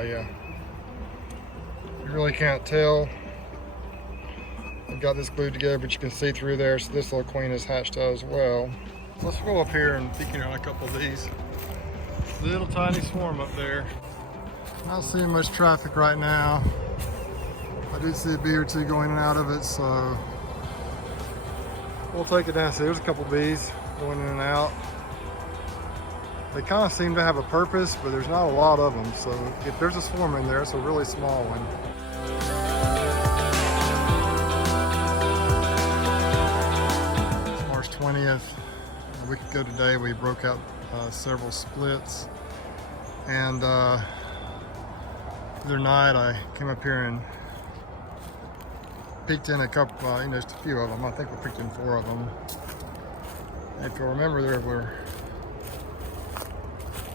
tell you. You really can't tell. I've got this glued together, but you can see through there, so this little queen is hatched out as well. So let's go up here and peek in on a couple of these. Little tiny swarm up there. Not seeing much traffic right now. I do see a bee or two going in and out of it, so we'll take it down. See, there's a couple bees going in and out. They kind of seem to have a purpose, but there's not a lot of them. So if there's a swarm in there, it's a really small one. It's March 20th. A week ago today, we broke out several splits. And the other night, I came up here and peeked in a couple, just a few of them. I think we peeked in 4 of them. If you'll remember, there were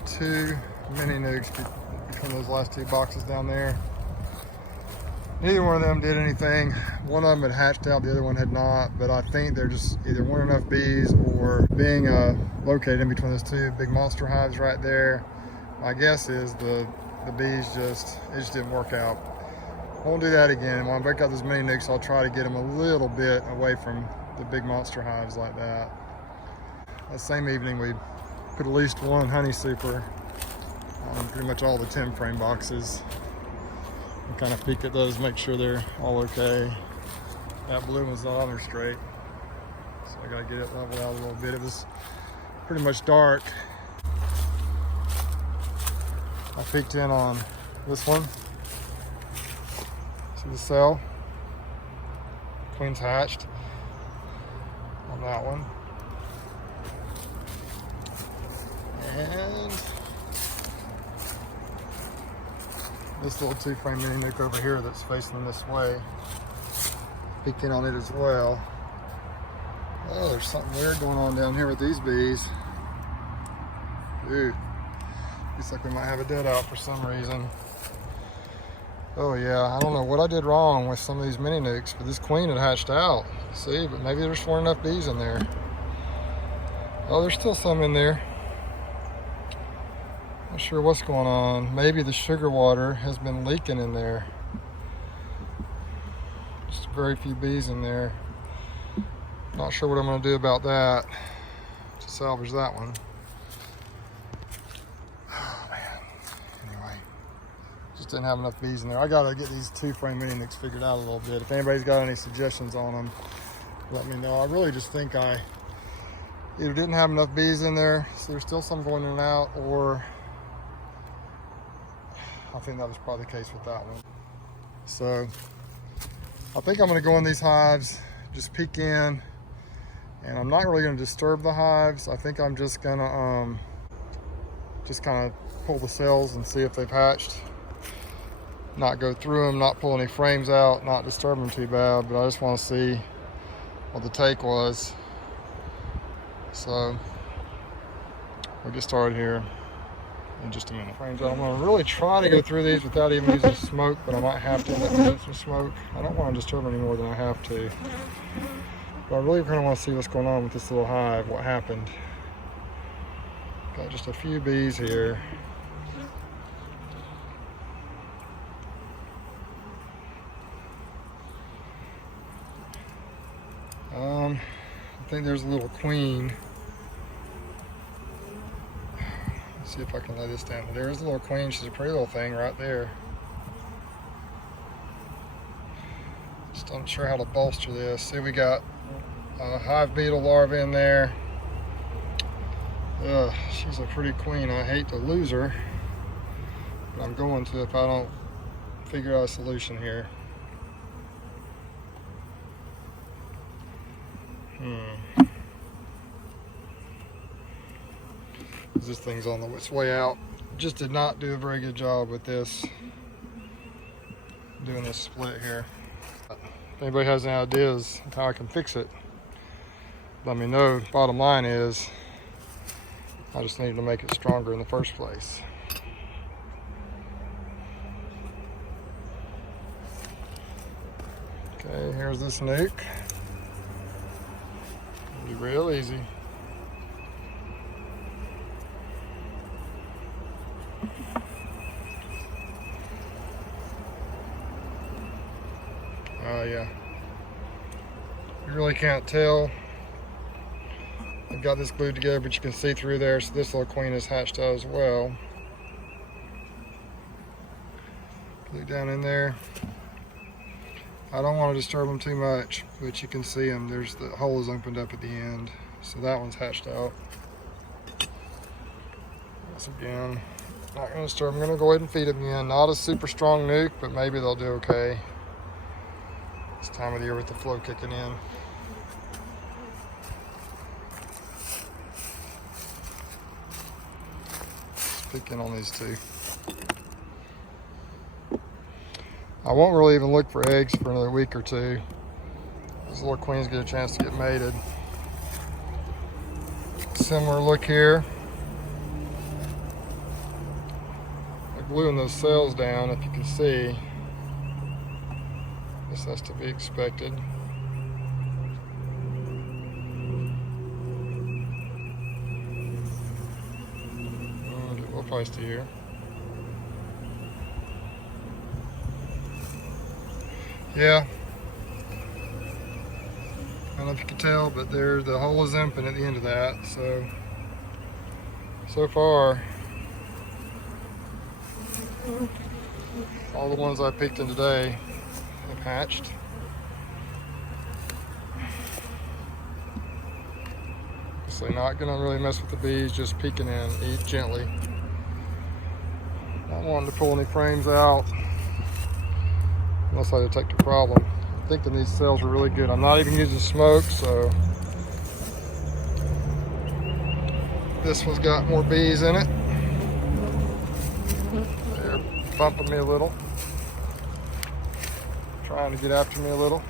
2 mini nucs between those last 2 boxes down there. Neither one of them did anything. One of them had hatched out, the other one had not, but I think there just either weren't enough bees or being located in between those 2 big monster hives right there. My guess is the bees just didn't work out. Won't do that again. When I break out those mini nucs, I'll try to get them a little bit away from the big monster hives like that. That same evening, we put at least 1 honey super on pretty much all the 10 frame boxes. And kind of peek at those, make sure they're all okay. That blue one's not on there straight, so I gotta get it leveled out a little bit. It was pretty much dark. I peeked in on this one. See the cell? Queen's hatched on that one. And this little 2 frame mini nuc over here that's facing this way. Peeked in on it as well. Oh, there's something weird going on down here with these bees. Ooh, looks like we might have a dead out for some reason. Oh yeah, I don't know what I did wrong with some of these mini nucs, but this queen had hatched out. See, but maybe there just weren't enough bees in there. Oh, there's still some in there. Not sure what's going on. Maybe the sugar water has been leaking in there. Just very few bees in there. Not sure what I'm going to do about that to salvage that one. Oh man. Anyway, just didn't have enough bees in there. I got to get these 2 frame mini nucs figured out a little bit. If anybody's got any suggestions on them, let me know. I really just think I either didn't have enough bees in there, so there's still some going in and out, or I think that was probably the case with that one. So I think I'm going to go in these hives, just peek in, and I'm not really going to disturb the hives. I think I'm just going to just kind of pull the cells and see if they've hatched. Not go through them, not pull any frames out, not disturb them too bad, but I just want to see what the take was. So we'll get started here in just a minute. I'm going to really try to go through these without even using smoke, but I might have to let me get some smoke. I don't want to disturb any more than I have to. But I really kind of want to see what's going on with this little hive, what happened. Got just a few bees here. I think there's a little queen. See if I can lay this down. There's a little queen. She's a pretty little thing right there. Just not sure how to bolster this. See, we got a hive beetle larva in there. She's a pretty queen. I hate to lose her, but I'm going to if I don't figure out a solution here. This thing's on its way out. Just did not do a very good job with this, doing this split here. If anybody has any ideas on how I can fix it, let me know. Bottom line is, I just needed to make it stronger in the first place. Okay, here's this nuc. It'll be real easy. Yeah. You really can't tell. I've got this glued together, but you can see through there. So this little queen is hatched out as well. Look down in there. I don't want to disturb them too much, but you can see them. There's the hole is opened up at the end. So that one's hatched out. Once again, not going to disturb them. I'm going to go ahead and feed them again. Not a super strong nuke, but maybe they'll do okay. This time of the year with the flow kicking in. Just pick in on these two. I won't really even look for eggs for another week or two. These little queens get a chance to get mated. Similar look here. They're gluing those cells down, if you can see. Guess that's to be expected. Get a little feisty here. Yeah. I don't know if you can tell, but there the hole is open at the end of that. So far, all the ones I picked in today have hatched. So not gonna really mess with the bees, just peeking in, eat gently. Not wanting to pull any frames out unless I detect a problem. I'm thinking these cells are really good. I'm not even using smoke, so this one's got more bees in it. They're bumping me a little, trying to get after me a little.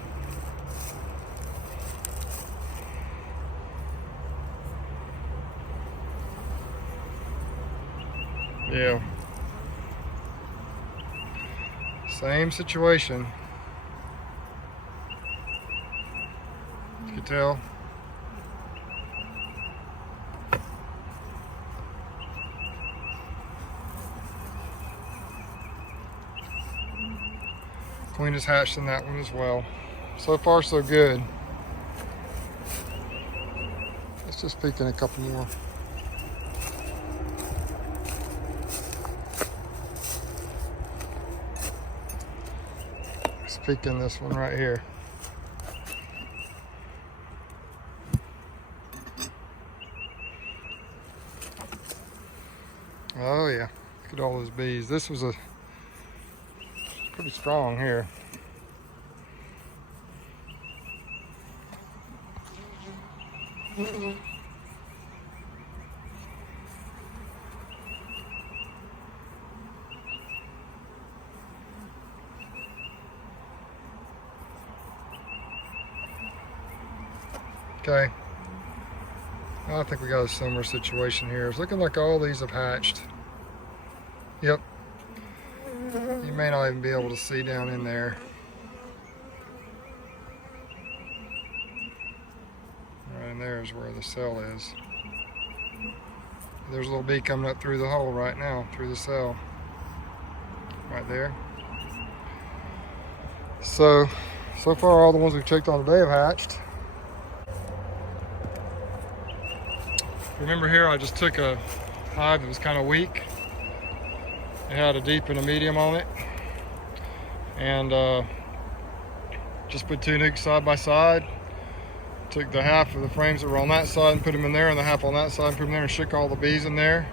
Yeah. Same situation. You can tell. Queen is hatched in that one as well. So far, so good. Let's just peek in a couple more. Let's peek in this one right here. Oh yeah, look at all those bees. This was a pretty strong here. Okay, I think we got a similar situation here. It's looking like all these have hatched. Yep. You may not even be able to see down in there. Right in there is where the cell is. There's a little bee coming up through the hole right now, through the cell. Right there. So far all the ones we've checked on today have hatched. Remember here I just took a hive that was kind of weak. It had a deep and a medium on it. And just put two nukes side by side. Took the half of the frames that were on that side and put them in there, and the half on that side and put them there, and shook all the bees in there.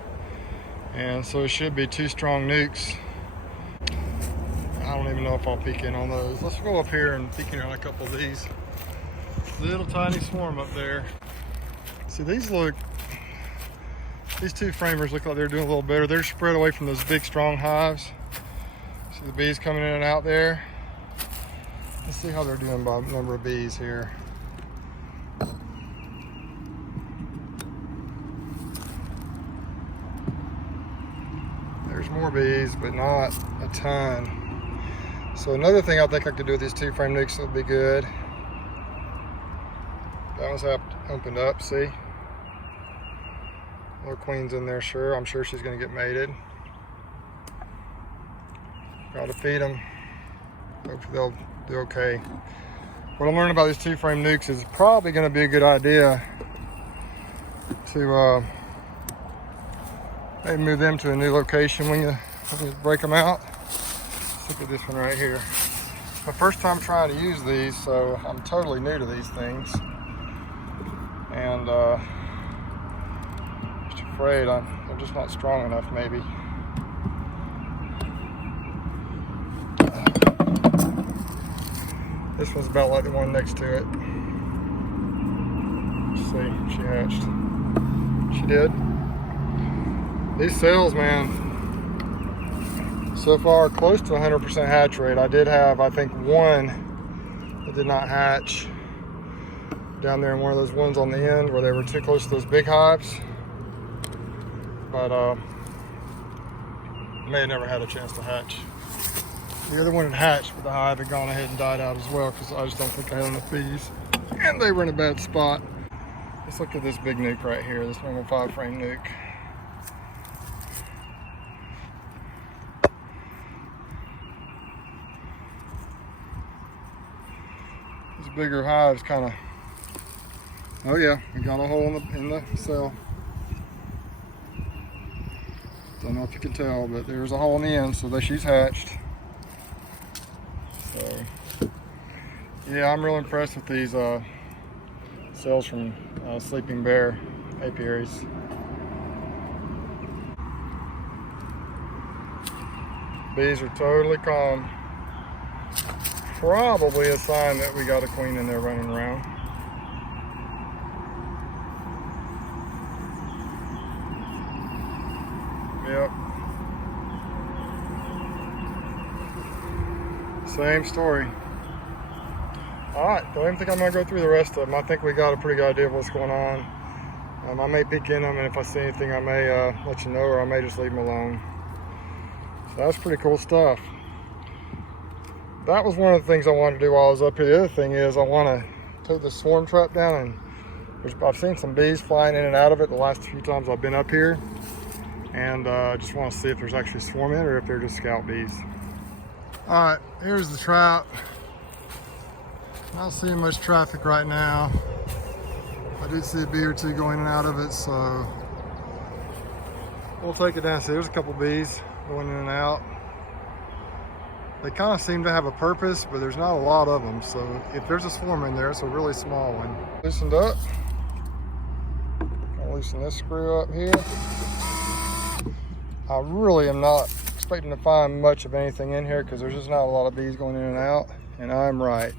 And so it should be two strong nukes. I don't even know if I'll peek in on those. Let's go up here and peek in on a couple of these. Little tiny swarm up there. See, these two framers look like they're doing a little better. They're spread away from those big strong hives. See the bees coming in and out there. Let's see how they're doing by number of bees here. There's more bees, but not a ton. So another thing I think I could do with these two frame nukes would be good. That one's opened up, see? Little queen's in there, sure. I'm sure she's gonna get mated. Got to feed them. Hopefully they'll do okay. What I'm learning about these 2-frame nucs is probably going to be a good idea to maybe move them to a new location when you break them out. Let's look at this one right here. My first time trying to use these, so I'm totally new to these things. And just afraid they're just not strong enough maybe. This one's about like the one next to it. Let's see, she hatched. She did. These cells, man, so far close to 100% hatch rate. I did have, I think, one that did not hatch down there in one of those ones on the end where they were too close to those big hives. But may have never had a chance to hatch. The other one had hatched, but the hive had gone ahead and died out as well because I just don't think I had enough bees. And they were in a bad spot. Let's look at this big nuke right here, this normal 5-frame nuke. These bigger hives kind of, oh yeah, we got a hole in the cell. Don't know if you can tell, but there's a hole in the end, so she's hatched. So, yeah, I'm real impressed with these cells from Sleeping Bear apiaries. Bees are totally calm. Probably a sign that we got a queen in there running around. Yep. Same story. Alright, don't even think I'm going to go through the rest of them. I think we got a pretty good idea of what's going on. I may peek in them, and if I see anything, I may let you know, or I may just leave them alone. So that's pretty cool stuff. That was one of the things I wanted to do while I was up here. The other thing is I want to take the swarm trap down, and I've seen some bees flying in and out of it the last few times I've been up here. And I just want to see if there's actually swarm in it or if they're just scout bees. Alright, here's the trap. Not seeing much traffic right now. I did see a bee or two going in and out of it, so we'll take it down. See, there's a couple bees going in and out. They kind of seem to have a purpose, but there's not a lot of them. So if there's a swarm in there, it's a really small one. Loosened up. I'll loosen this screw up here. I really am not expecting to find much of anything in here because there's just not a lot of bees going in and out, and I'm right.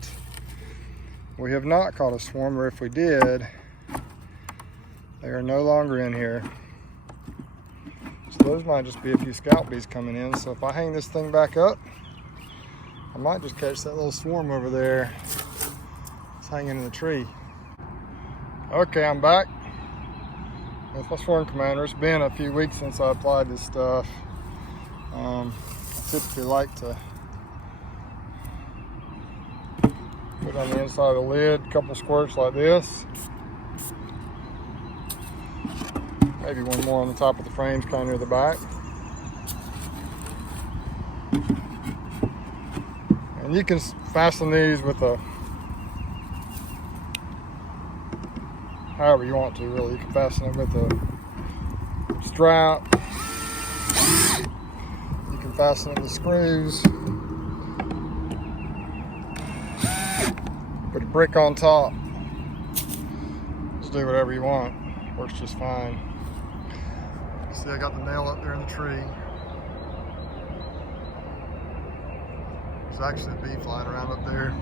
We have not caught a swarm, or if we did, they are no longer in here. So those might just be a few scout bees coming in. So if I hang this thing back up, I might just catch that little swarm over there. It's hanging in the tree. Okay, I'm back with my swarm commander. It's been a few weeks since I applied this stuff. I typically like to put it on the inside of the lid, a couple squirts like this. Maybe one more on the top of the frames, kind of near the back. And you can fasten these with a, however you want to, really. You can fasten it with a strap. You can fasten it with screws. Put a brick on top. Just do whatever you want. Works just fine. See, I got the nail up there in the tree. There's actually a bee flying around up there.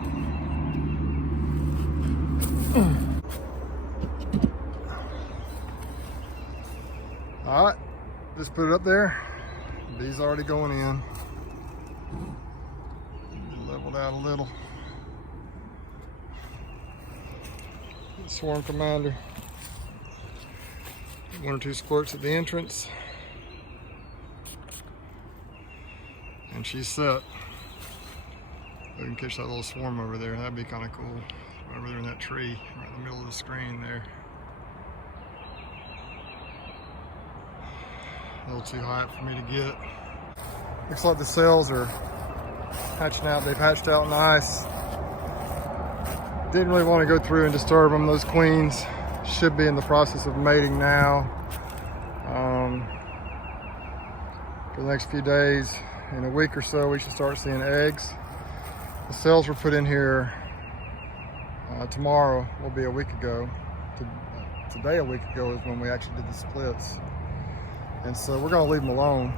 All right, just put it up there. The bee's already going in. Leveled out a little. Swarm commander. One or two squirts at the entrance. And she's set. We can catch that little swarm over there. That'd be kind of cool. Over there in that tree, right in the middle of the screen there. A little too high for me to get. Looks like the cells are hatching out. They've hatched out nice. Didn't really want to go through and disturb them. Those queens should be in the process of mating now. For the next few days, in a week or so, we should start seeing eggs. The cells were put in here tomorrow, will be a week ago. Today, a week ago, is when we actually did the splits. And so we're gonna leave them alone,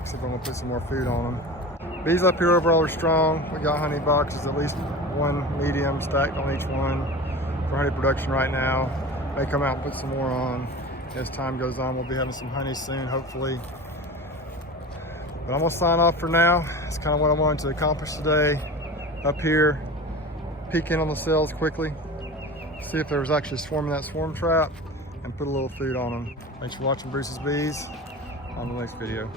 except I'm gonna put some more food on them. Bees up here overall are strong. We got honey boxes, at least one medium stacked on each one for honey production right now. May come out and put some more on. As time goes on, we'll be having some honey soon, hopefully. But I'm gonna sign off for now. It's kind of what I wanted to accomplish today. Up here, peek in on the cells quickly, see if there was actually a swarm in that swarm trap, and put a little food on them. Thanks for watching Bruce's Bees. On the next video.